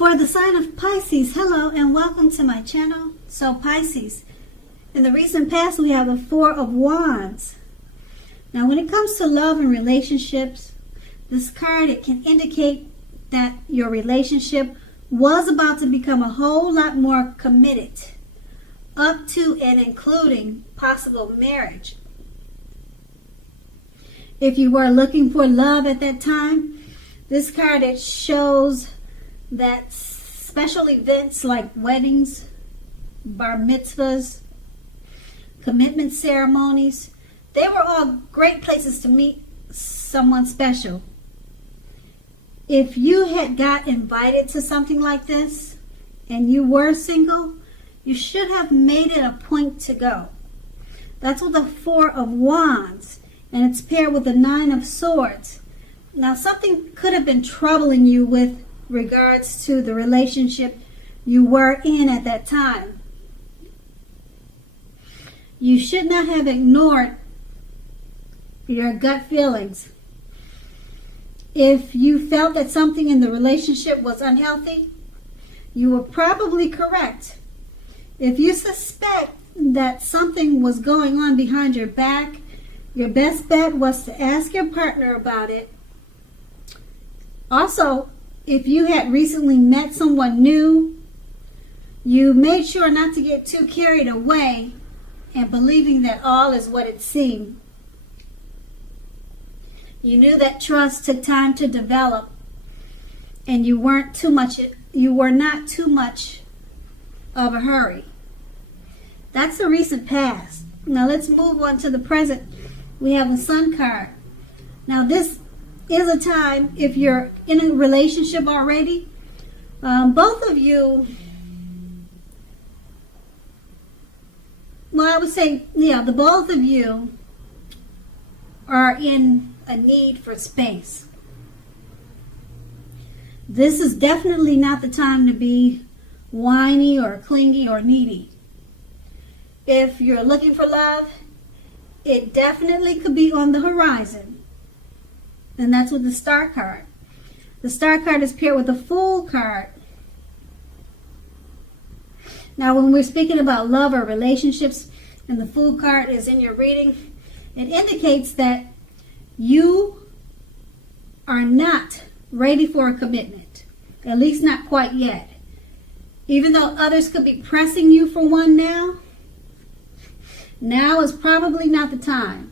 For the sign of Pisces, hello and welcome to my channel. So Pisces, in the recent past we have the Four of Wands. Now when it comes to love and relationships, this card, it can indicate that your relationship was about to become a whole lot more committed, up to and including possible marriage. If you were looking for love at that time, this card, it shows that special events like weddings, bar mitzvahs, commitment ceremonies, they were all great places to meet someone special. If you had got invited to something like this and you were single, you should have made it a point to go. That's with the Four of Wands, and it's paired with the Nine of Swords. Now something could have been troubling you with regards to the relationship you were in at that time. You should not have ignored your gut feelings. If you felt that something in the relationship was unhealthy, you were probably correct. If you suspect that something was going on behind your back, your best bet was to ask your partner about it. Also, if you had recently met someone new, you made sure not to get too carried away and believing that all is what it seemed. You knew that trust took time to develop, and you were not too much of a hurry. That's the recent past. Now let's move on to the present. We have the Sun card. Now this is a time, if you're in a relationship already, both of you, well, I would say, the both of you are in a need for space. This is definitely not the time to be whiny or clingy or needy. If you're looking for love, it definitely could be on the horizon. And that's with the Star card. The Star card is paired with the Fool card. Now when we're speaking about love or relationships and the Fool card is in your reading, it indicates that you are not ready for a commitment. At least not quite yet. Even though others could be pressing you for one now is probably not the time.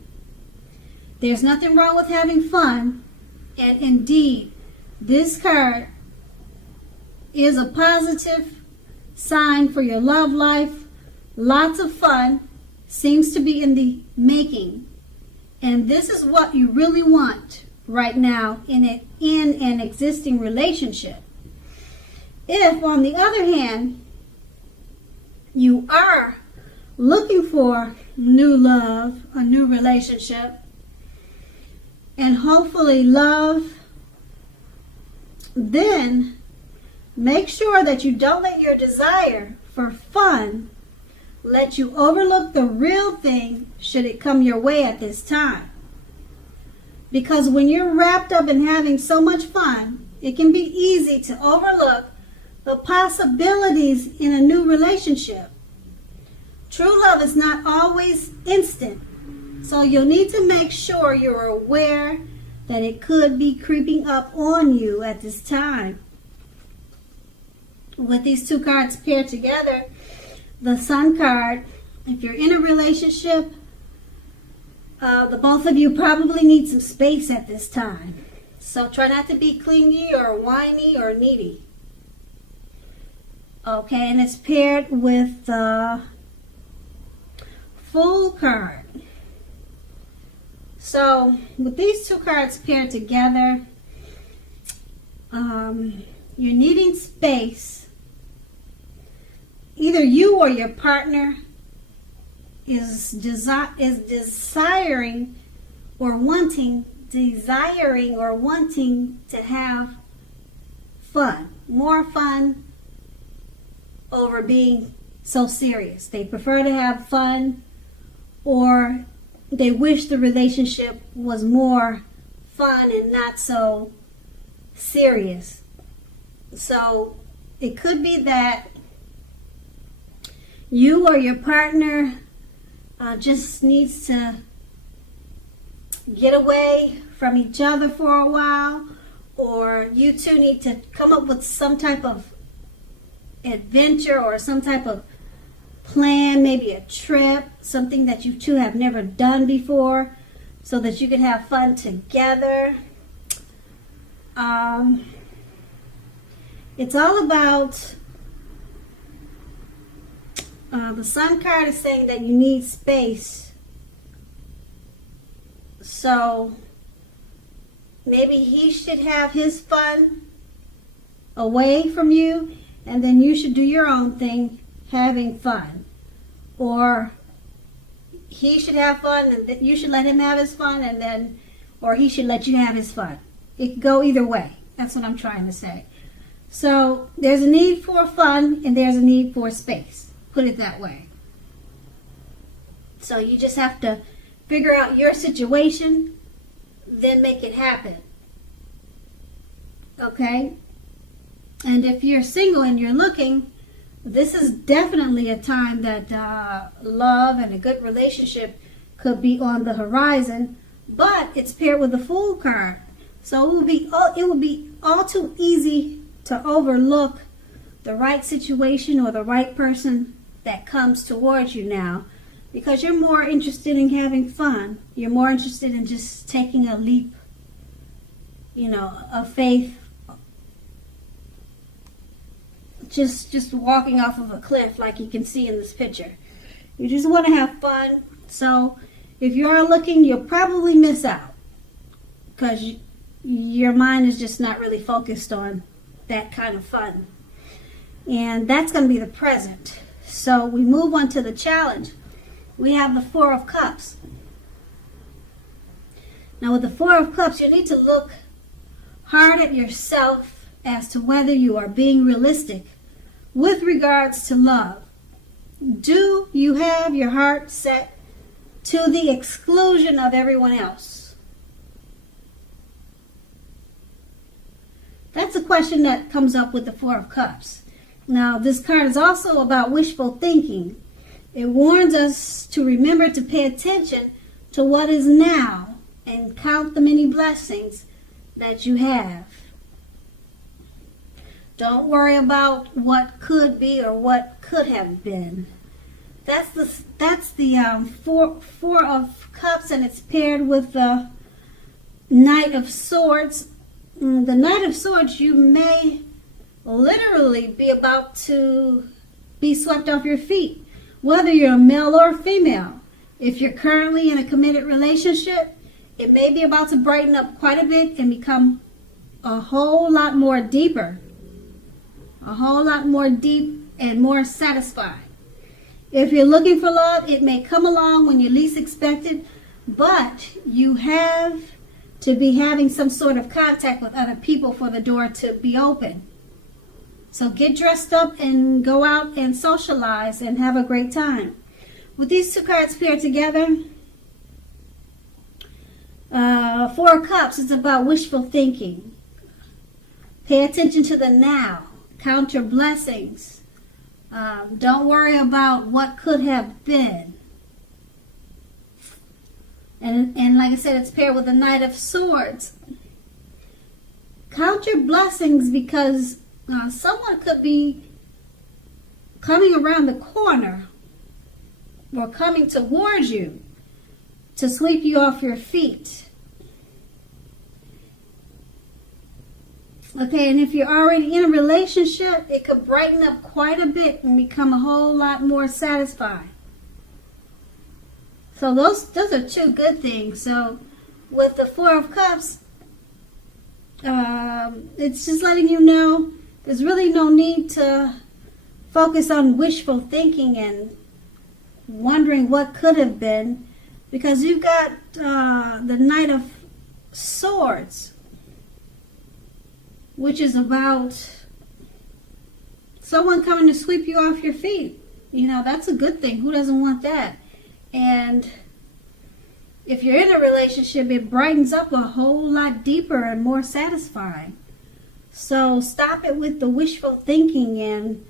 There's nothing wrong with having fun, and indeed, this card is a positive sign for your love life. Lots of fun seems to be in the making, and this is what you really want right now in an existing relationship. If, on the other hand, you are looking for new love, a new relationship, and hopefully love, then make sure that you don't let your desire for fun let you overlook the real thing should it come your way at this time. Because when you're wrapped up in having so much fun, it can be easy to overlook the possibilities in a new relationship. True love is not always instant. So you'll need to make sure you're aware that it could be creeping up on you at this time. With these two cards paired together, the Sun card, if you're in a relationship, the both of you probably need some space at this time. So try not to be clingy or whiny or needy. Okay, and it's paired with the Fool card. So with these two cards paired together, you're needing space. Either you or your partner is desiring or wanting to have fun, more fun over being so serious. They prefer to have fun, or they wish the relationship was more fun and not so serious. So it could be that you or your partner just needs to get away from each other for a while, or you two need to come up with some type of adventure or some type of plan, maybe a trip, something that you two have never done before, so that you can have fun together. It's all about, the Sun card is saying that you need space. So maybe he should have his fun away from you, and then you should do your own thing, having fun. Or he should have fun, and you should let him have his fun, and then, or he should let you have his fun. It could go either way. That's what I'm trying to say. So there's a need for fun, and there's a need for space. Put it that way. So you just have to figure out your situation, then make it happen. Okay? And if you're single and you're looking, this is definitely a time that love and a good relationship could be on the horizon, but it's paired with the Fool card. So it would be all too easy to overlook the right situation or the right person that comes towards you now, because you're more interested in having fun. You're more interested in just taking a leap, of faith. Just walking off of a cliff, like you can see in this picture. You just want to have fun. So if you are looking, you'll probably miss out, because your mind is just not really focused on that kind of fun. And that's going to be the present. So we move on to the challenge. We have the Four of Cups. Now with the Four of Cups, you need to look hard at yourself as to whether you are being realistic with regards to love. Do you have your heart set to the exclusion of everyone else? That's a question that comes up with the Four of Cups. Now, this card is also about wishful thinking. It warns us to remember to pay attention to what is now and count the many blessings that you have. Don't worry about what could be or what could have been. That's the Four of Cups, and it's paired with the Knight of Swords. The Knight of Swords, you may literally be about to be swept off your feet, whether you're a male or female. If you're currently in a committed relationship, it may be about to brighten up quite a bit and become a whole lot more deeper. A whole lot more deep and more satisfied. If you're looking for love, it may come along when you least expect it, but you have to be having some sort of contact with other people for the door to be open. So get dressed up and go out and socialize and have a great time. With these two cards paired together, Four of Cups is about wishful thinking. Pay attention to the now. Count your blessings. Don't worry about what could have been. And like I said, it's paired with the Knight of Swords. Count your blessings, because someone could be coming around the corner or coming towards you to sweep you off your feet. Okay, and if you're already in a relationship, it could brighten up quite a bit and become a whole lot more satisfied. So those are two good things. So with the Four of Cups, it's just letting you know there's really no need to focus on wishful thinking and wondering what could have been, because you've got the Knight of Swords, which is about someone coming to sweep you off your feet. That's a good thing. Who doesn't want that? And if you're in a relationship, it brightens up a whole lot deeper and more satisfying. So stop it with the wishful thinking and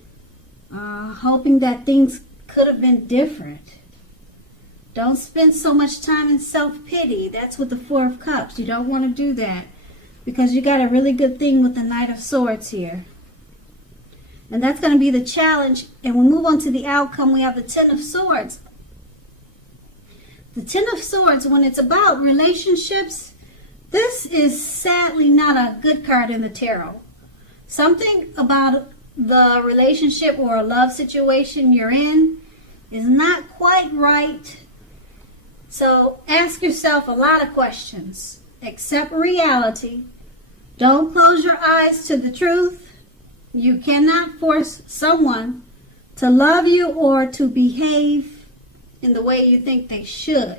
hoping that things could have been different. Don't spend so much time in self-pity. That's with the Four of Cups. You don't want to do that because you got a really good thing with the Knight of Swords here. And that's going to be the challenge. And we move on to the outcome. We have the Ten of Swords. The Ten of Swords, when it's about relationships, this is sadly not a good card in the tarot. Something about the relationship or a love situation you're in is not quite right. So ask yourself a lot of questions. Accept reality. Don't close your eyes to the truth. You cannot force someone to love you or to behave in the way you think they should.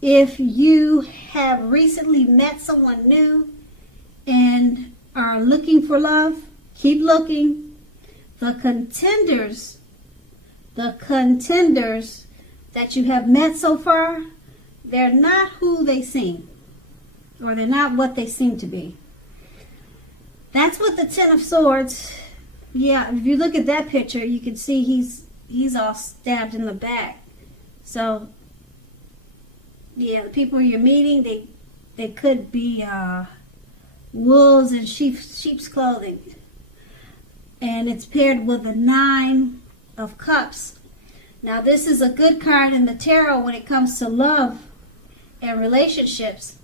If you have recently met someone new and are looking for love, keep looking. The contenders that you have met so far, they're not who they seem, or they're not what they seem to be. That's with the Ten of Swords. Yeah, if you look at that picture, you can see he's all stabbed in the back. So, yeah, the people you're meeting, they could be wolves in sheep's clothing. And it's paired with the Nine of Cups. Now, this is a good card in the tarot when it comes to love and relationships.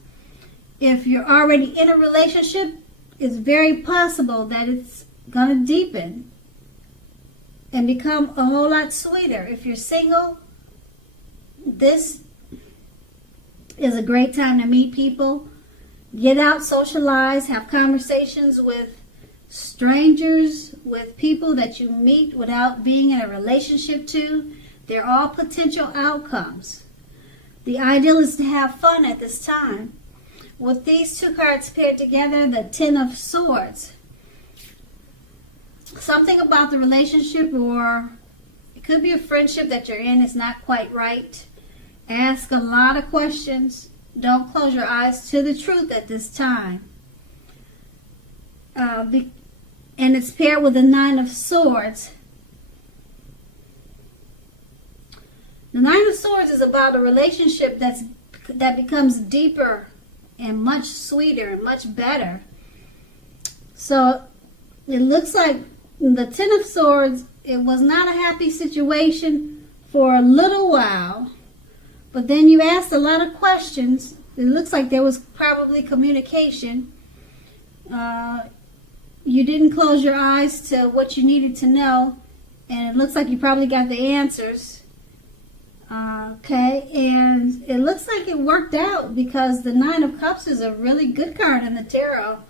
If you're already in a relationship, it's very possible that it's going to deepen and become a whole lot sweeter. If you're single, this is a great time to meet people. Get out, socialize, have conversations with strangers, with people that you meet without being in a relationship to. They're all potential outcomes. The ideal is to have fun at this time. With these two cards paired together, the Ten of Swords, something about the relationship, or it could be a friendship that you're in, is not quite right. Ask a lot of questions. Don't close your eyes to the truth at this time. And it's paired with the Nine of Swords. The Nine of Swords is about a relationship that becomes deeper and much sweeter and much better. So it looks like the Ten of Swords, it was not a happy situation for a little while, but then you asked a lot of questions. It looks like there was probably communication. You didn't close your eyes to what you needed to know, and it looks like you probably got the answers. Okay, and it looks like it worked out because the Nine of Cups is a really good card in the tarot.